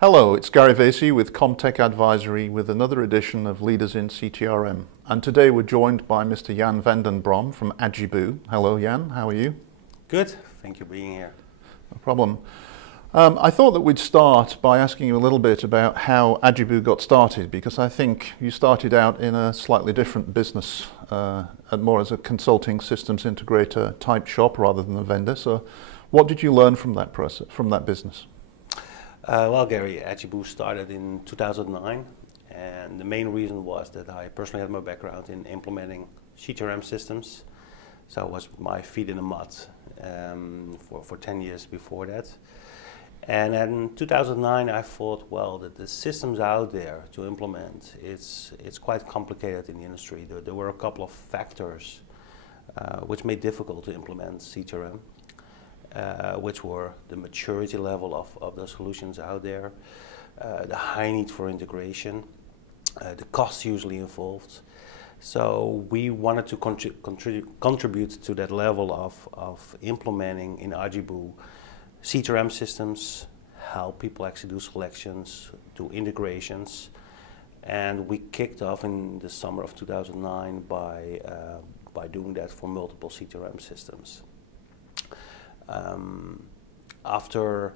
Hello, it's Gary Vasey with ComTech Advisory with another edition of Leaders in CTRM. And today we're joined by Mr. Jan van den Brom from Agiboo. Hello Jan, how are you? Good, thank you for being here. No problem. I thought that we'd start by asking you a little bit about how Agiboo got started, because I think you started out in a slightly different business, more as a consulting systems integrator type shop rather than a vendor. So what did you learn from that process, from that business? Well, Gary, Agiboo started in 2009, and the main reason was that I personally had my background in implementing CTRM systems, so I was my feet in the mud for 10 years before that. And in 2009 I thought, well, that the systems out there to implement, it's quite complicated in the industry. There were a couple of factors which made it difficult to implement CTRM. Which were the maturity level of the solutions out there, the high need for integration, the costs usually involved. So we wanted to contribute to that level of implementing in Agiboo CTRM systems, help people actually do selections, do integrations, and we kicked off in the summer of 2009 by doing that for multiple CTRM systems. After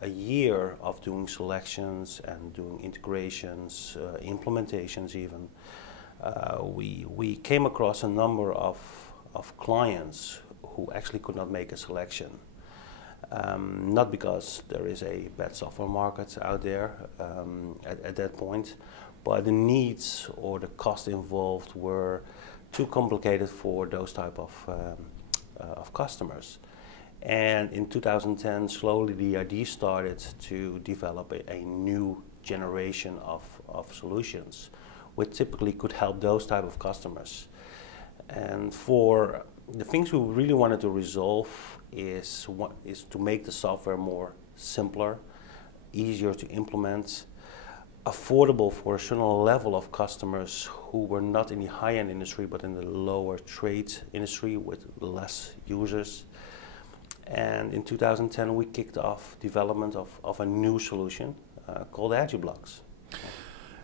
a year of doing selections and doing integrations, implementations even, we came across a number of clients who actually could not make a selection. Not because there is a bad software market out there at that point, but the needs or the cost involved were too complicated for those type of customers. And in 2010, slowly the idea started to develop a new generation of solutions, which typically could help those type of customers. And for the things we really wanted to resolve is to make the software more simpler, easier to implement, affordable for a certain level of customers who were not in the high-end industry but in the lower trade industry with less users. And in 2010 we kicked off development of a new solution called Agiblocks.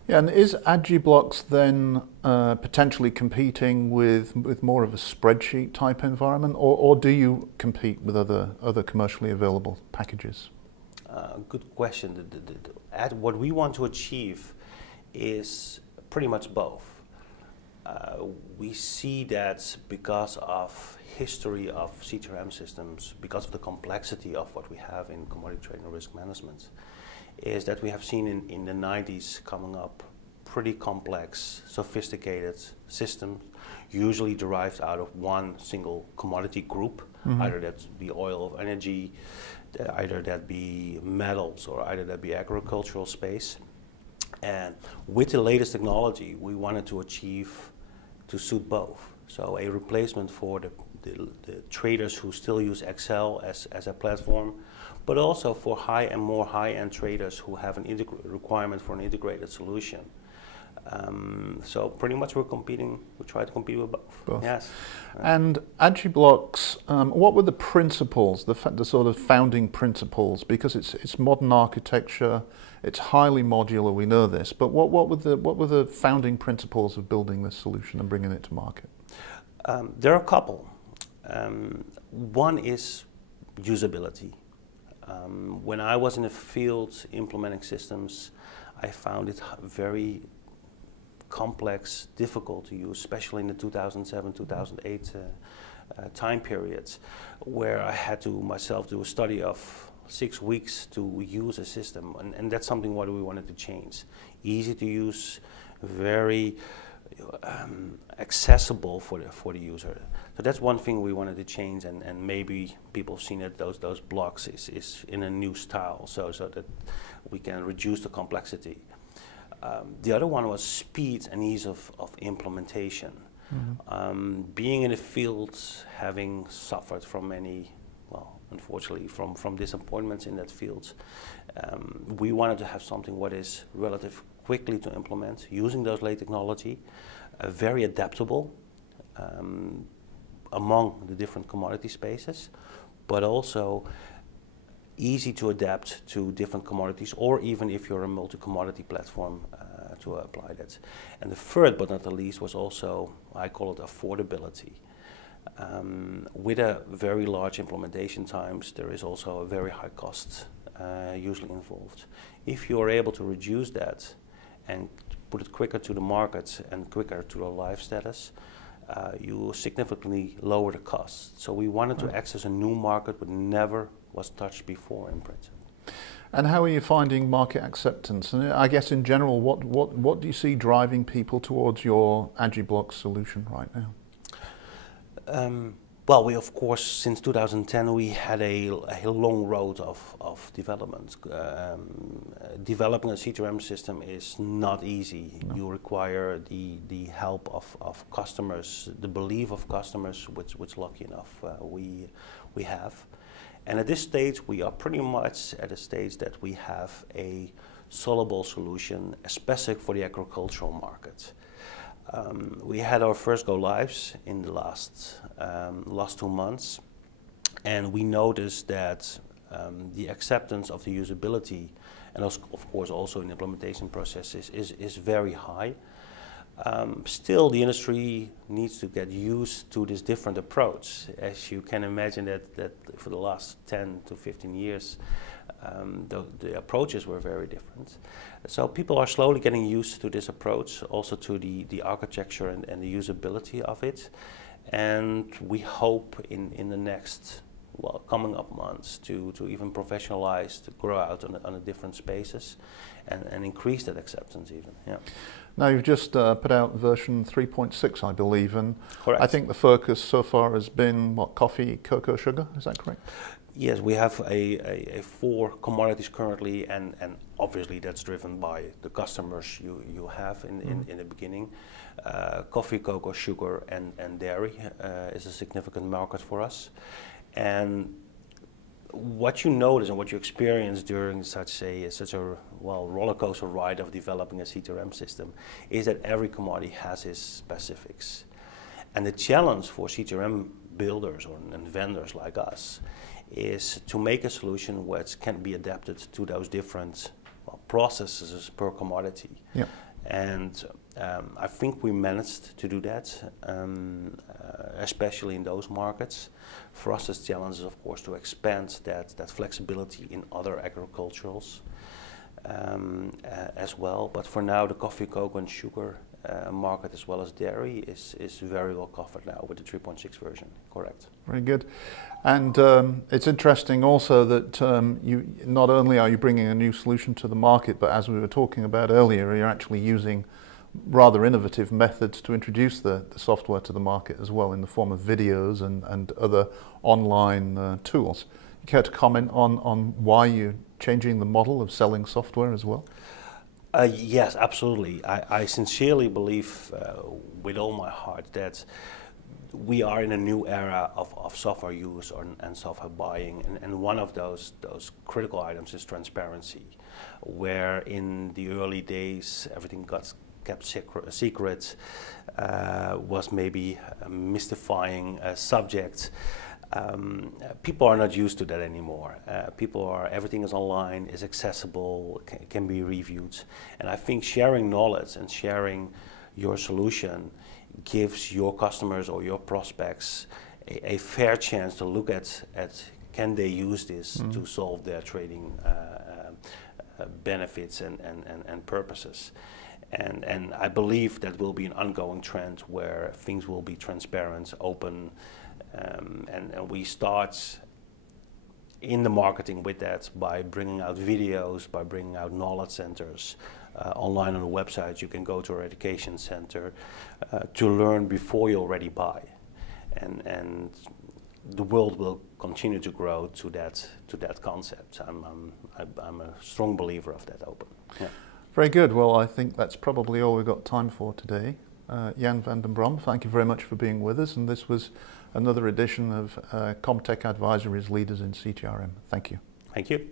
Yeah, and is Agiblocks then potentially competing with more of a spreadsheet type environment, or do you compete with other commercially available packages? Good question. What we want to achieve is pretty much both. We see that because of history of CTRM systems, because of the complexity of what we have in commodity trade and risk management, is that we have seen in the 90s coming up pretty complex, sophisticated systems, usually derived out of one single commodity group, either that be oil or energy, either that be metals, or either that be agricultural space. And with the latest technology, we wanted to achieve to suit both. So a replacement for the traders who still use Excel as a platform, but also for more high-end traders who have an requirement for an integrated solution. So pretty much we try to compete with both. Yes. And Agiblocks, what were the principles, the sort of founding principles? Because it's modern architecture, it's highly modular, we know this, but what were the founding principles of building this solution and bringing it to market? There are a couple. One is usability. When I was in the field implementing systems, I found it very complex, difficult to use, especially in the 2007, 2008 time periods, where I had to myself do a study of 6 weeks to use a system, and that's something what we wanted to change. Easy to use, very accessible for the user. So that's one thing we wanted to change, and maybe people have seen it, those blocks is in a new style, so that we can reduce the complexity. The other one was speed and ease of implementation. Being in the field, having suffered from many, well, unfortunately, from disappointments in that field, we wanted to have something what is relative quickly to implement, using those late technology, very adaptable among the different commodity spaces, but also easy to adapt to different commodities, or even if you're a multi-commodity platform, to apply that. And the third, but not the least, was also, I call it affordability. With a very large implementation times, there is also a very high cost usually involved. If you are able to reduce that and put it quicker to the market and quicker to the live status, you significantly lower the cost. So we wanted to access a new market that never was touched before in principle. And how are you finding market acceptance? And I guess in general, what do you see driving people towards your Agiblocks solution right now? Well, we of course, since 2010, we had a long road of development. Developing a CTRM system is not easy. No. You require the help of customers, the belief of customers, which lucky enough we have. And at this stage, we are pretty much at a stage that we have a soluble solution, especially for the agricultural market. We had our first go lives in the last 2 months, and we noticed that the acceptance of the usability, and of course also in the implementation processes, is very high. Still, the industry needs to get used to this different approach. As you can imagine, that for the last 10 to 15 years, the approaches were very different. So people are slowly getting used to this approach, also to the architecture and the usability of it. And we hope in the next, well, coming up months to even professionalize, to grow out on the different spaces and increase that acceptance even. Yeah. Now you've just put out version 3.6, I believe, and correct. I think the focus so far has been, what, coffee, cocoa, sugar, is that correct? Yes, we have a 4 commodities currently, and obviously that's driven by the customers you have in the beginning. Coffee, cocoa, sugar, and dairy is a significant market for us. And what you notice and what you experience during such a roller coaster ride of developing a CTRM system is that every commodity has its specifics. And the challenge for CTRM builders and vendors like us is to make a solution which can be adapted to those different processes per commodity. Yeah. And I think we managed to do that, especially in those markets. For us, the challenge is, of course, to expand that flexibility in other agriculturals as well. But for now, the coffee, cocoa, and sugar market, as well as dairy, is very well covered now with the 3.6 version. Correct. Very good. And it's interesting also that you not only are you bringing a new solution to the market, but as we were talking about earlier, you're actually using rather innovative methods to introduce the software to the market as well, in the form of videos and other online tools. You care to comment on why you're changing the model of selling software as well? Yes, absolutely. I sincerely believe with all my heart that we are in a new era of software use and software buying, and one of those critical items is transparency, where in the early days everything got kept secret, was maybe a mystifying subject. People are not used to that anymore. Everything is online, is accessible, can be reviewed. And I think sharing knowledge and sharing your solution gives your customers or your prospects a fair chance to look at can they use this to solve their trading benefits and purposes. And I believe that will be an ongoing trend where things will be transparent, open, and we start in the marketing with that by bringing out videos, by bringing out knowledge centers. Online on the website, you can go to our education center to learn before you already buy. And the world will continue to grow to that concept. I'm a strong believer of that open. Yeah. Very good. Well, I think that's probably all we've got time for today. Jan van den Brom, thank you very much for being with us, and this was another edition of ComTech Advisory's Leaders in CTRM. Thank you. Thank you.